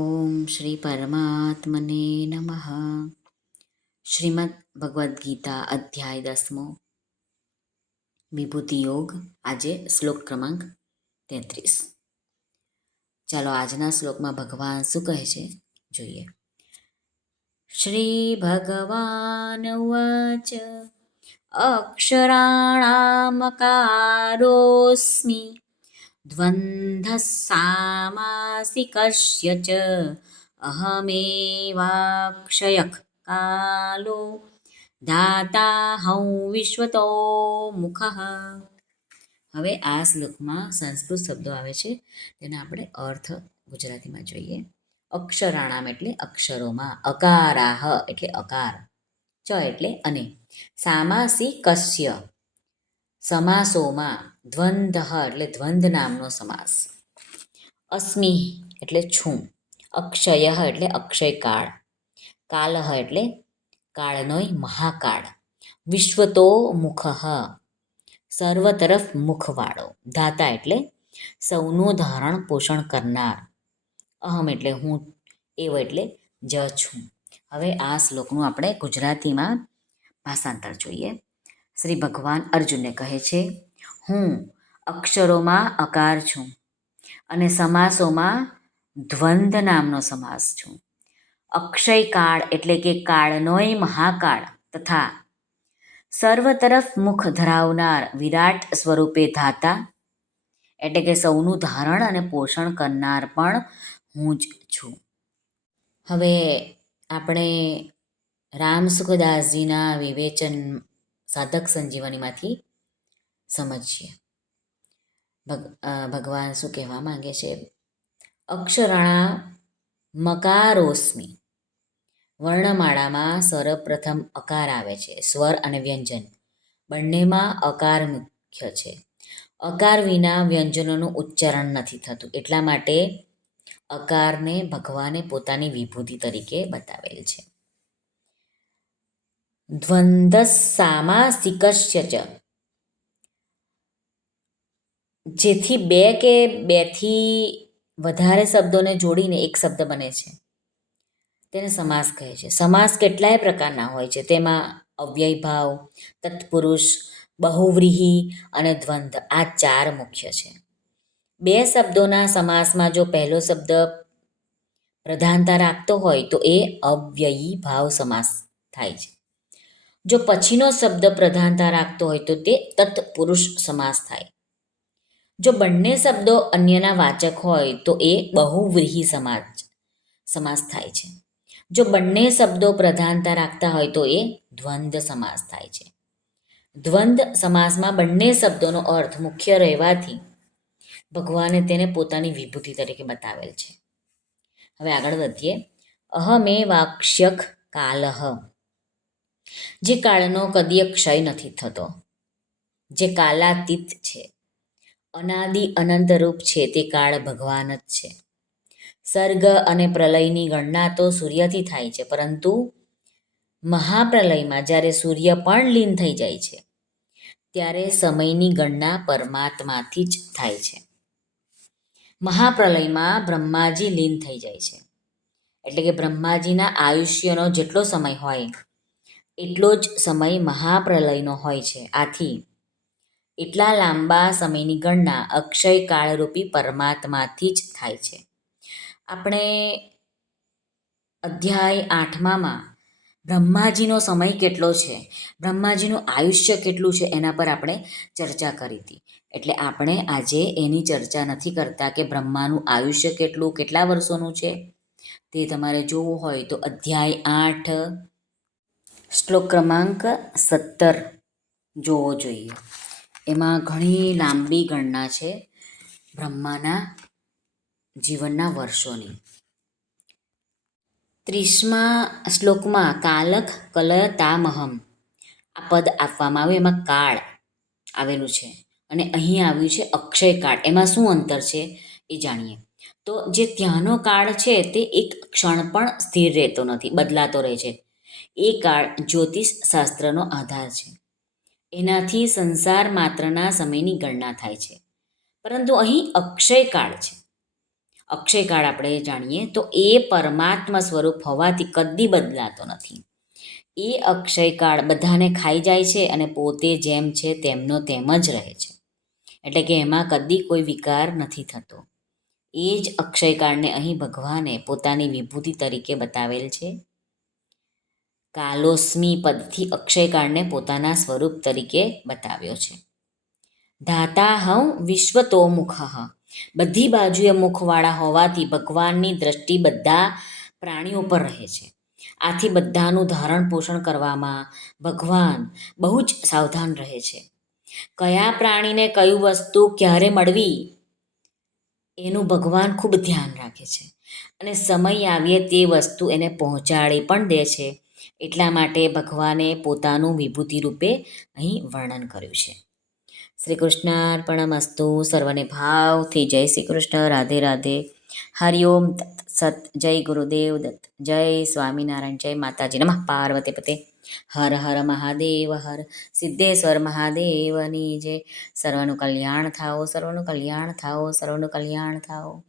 ઓમ શ્રી પરમાત્મને નમઃ. શ્રીમદ ભગવદ્ ગીતા અધ્યાય દસમો. વિભૂતિ યોગ, આજે શ્લોક ક્રમાંક તેત્રીસ. ચાલો આજના શ્લોકમાં ભગવાન શું કહે છે? જોઈએ. શ્રી ભગવાન ઉવાચ द्वन्द्वः सामासि कस्य च अहमेवाक्षयः कालो દાતા હં વિશ્વતો મુખ હવે આ શ્લોકમાં સંસ્કૃત શબ્દો આવે છે તેના આપણે અર્થ ગુજરાતીમાં જોઈએ. અક્ષરાણામ એટલે અક્ષરોમાં, અકારાહ એટલે અકાર, ચ એટલે અને. સામાસી કશ્ય સમાસોમાં દ્વંદ્વ એટલે દ્વંદ નામનો સમાસ. અસ્મિ એટલે છું, અક્ષય એટલે અક્ષયકાળ, કાલહ એટલે કાળનોય મહાકાળ, વિશ્વતો મુખ સર્વ તરફ મુખવાળો ધાતા એટલે સૌનું ધારણ પોષણ કરનાર, અહમ એટલે હું, એવ એટલે જ છું. હવે આ શ્લોકનું આપણે ગુજરાતીમાં ભાષાંતર જોઈએ. શ્રી ભગવાન અર્જુનને કહે છે, હું અક્ષરોમાં અકાર છું અને સમાસોમાં દ્વંદ નામનો સમાસ છું. અક્ષય કાળ એટલે કે કાળનોય મહાકાળ તથા સર્વ તરફ મુખ ધરાવનાર વિરાટ સ્વરૂપે ધાતા, એટલે કે સૌનું ધારણ અને પોષણ કરનાર પણ હું જ છું. હવે આપણે રામ સુખદાસજીના વિવેચન સાધક સંજીવનીમાંથી સમજીએ. ભગ ભગવાન શું કહેવા માંગે છે? અક્ષરણા મકારોસ્મી. વર્ણમાળામાં સર્વપ્રથમ અકાર આવે છે, સ્વર અને વ્યંજન. બંનેમાં અકાર મુખ્ય છે. અકાર વિના વ્યંજનોનું ઉચ્ચારણ નથી થતું. એટલા માટે અકારને ભગવાને પોતાની વિભૂતિ તરીકે બતાવેલ છે. દ્વંદ્વસામાસિકસ્ય ચ. જેથી બે કે બેથી વધારે શબ્દોને જોડીને એક શબ્દ બને છે. તેને સમાસ કહે છે. સમાસ કેટલાય પ્રકારના હોય છે. તેમાં અવ્યય ભાવ તત્પુરુષ, બહુવ્રીહી અને દ્વંદ આ ચાર મુખ્ય છે. બે શબ્દોના સમાસમાં જો પહેલો શબ્દ પ્રધાનતા રાખતો હોય તો એ અવ્યયી ભાવ સમાસ થાય છે. જો પછીનો શબ્દ પ્રધાનતા રાખતો હોય તો તે તત્પુરુષ સમાસ થાય. જો બંને શબ્દો અન્યના વાચક હોય તો એ બહુવ્રીહી સમાજ, સમાસ થાય છે. જો બંને શબ્દો પ્રધાનતા રાખતા હોય તો એ દ્વંદ સમાસ થાય છે. દ્વંદ સમાસમાં બંને શબ્દોનો અર્થ મુખ્ય રહેવાથી ભગવાને તેને પોતાની વિભૂતિ તરીકે બતાવેલ છે. હવે આગળ વધીએ. અહમે વાક્ષ્યક કાલહ. જે કાળનો કદીય ક્ષય નથી થતો. જે કાલાતીત છે. અનાદિ અનંતરૂપ છે તે કાળ ભગવાન જ છે. સર્ગ અને પ્રલયની ગણના તો સૂર્યથી થાય છે, પરંતુ મહાપ્રલયમાં જ્યારે સૂર્ય પણ લીન થઈ જાય છે, ત્યારે સમયની ગણના પરમાત્માથી જ થાય છે. મહાપ્રલયમાં બ્રહ્માજી લીન થઈ જાય છે. એટલે કે બ્રહ્માજીના આયુષ્યનો જેટલો સમય હોય એટલો જ સમય મહાપ્રલયનો હોય છે. આથી એટલા લાંબા સમયની ગણના અક્ષય કાળરૂપી પરમાત્માથી જ થાય છે. આપણે અધ્યાય આઠમામાં બ્રહ્માજીનો સમય કેટલો છે? બ્રહ્માજીનું આયુષ્ય કેટલું છે? એના પર આપણે ચર્ચા કરી હતી. એટલે આપણે આજે એની ચર્ચા નથી કરતા કે બ્રહ્માનું આયુષ્ય કેટલું, કેટલા વર્ષોનું છે? તે તમારે જોવું હોય તો અધ્યાય આઠ શ્લોક ક્રમાંક સત્તર જોવો જોઈએ. એમાં ઘણી લાંબી ગણના છે બ્રહ્માના જીવનના વર્ષોની. ત્રીસમા શ્લોકમાં કાલક કલતામહમ આ પદ આપવામાં આવ્યું, એમાં કાળ આવેલું છે અને અહીં આવ્યું છે અક્ષય કાળ. એમાં શું અંતર છે એ જાણીએ. તો જે ત્યાંનો કાળ છે તે એક ક્ષણ પણ સ્થિર રહેતો નથી, બદલાતો રહે છે. એ કાળ જ્યોતિષ શાસ્ત્રનો આધાર છે. એનાથી સંસાર માત્રના સમયની ગણના થાય છે. પરંતુ અહીં અક્ષયકાળ છે. અક્ષયકાળ આપણે જાણીએ તો એ પરમાત્મા સ્વરૂપ હોવાથી કદી બદલાતો નથી. એ અક્ષયકાળ બધાને ખાઈ જાય છે અને પોતે જેમ છે તેમનો તેમ જ રહે છે. એટલે કે એમાં કદી કોઈ વિકાર નથી થતો. એ જ અક્ષયકાળને અહીં ભગવાને પોતાની વિભૂતિ તરીકે બતાવેલ છે. કાલોસ્મી પદથી અક્ષયકાળને પોતાના સ્વરૂપ તરીકે બતાવ્યો છે. ધાતા ધાતાહં વિશ્વતોમુખ. બધી બાજુએ મુખવાળા હોવાથી ભગવાનની દ્રષ્ટિ બધા પ્રાણીઓ પર રહે છે. આથી બધાનું ધારણ પોષણ કરવામાં ભગવાન બહુ જ સાવધાન રહે છે. કયા પ્રાણીને કયું વસ્તુ ક્યારે મળવી? એનું ભગવાન ખૂબ ધ્યાન રાખે છે અને સમય આવીએ તે વસ્તુ એને પહોંચાડી પણ દે છે. એટલા માટે ભગવાને પોતાનું વિભૂતિ રૂપે અહીં વર્ણન કર્યું છે. શ્રી કૃષ્ણાર્પણમસ્તુ સર્વને ભાવથી જય શ્રી કૃષ્ણ રાધે. રાધે હરિઓમ સત, જય ગુરુદેવ દત્ત, જય સ્વામિનારાયણ, જય માતાજી નમઃ. પાર્વતી પતે. હર હર મહાદેવ હર, સિદ્ધેશ્વર મહાદેવની જય. સર્વનું કલ્યાણ થાઓ, સર્વનું કલ્યાણ થાઓ, સર્વનું કલ્યાણ થાઓ.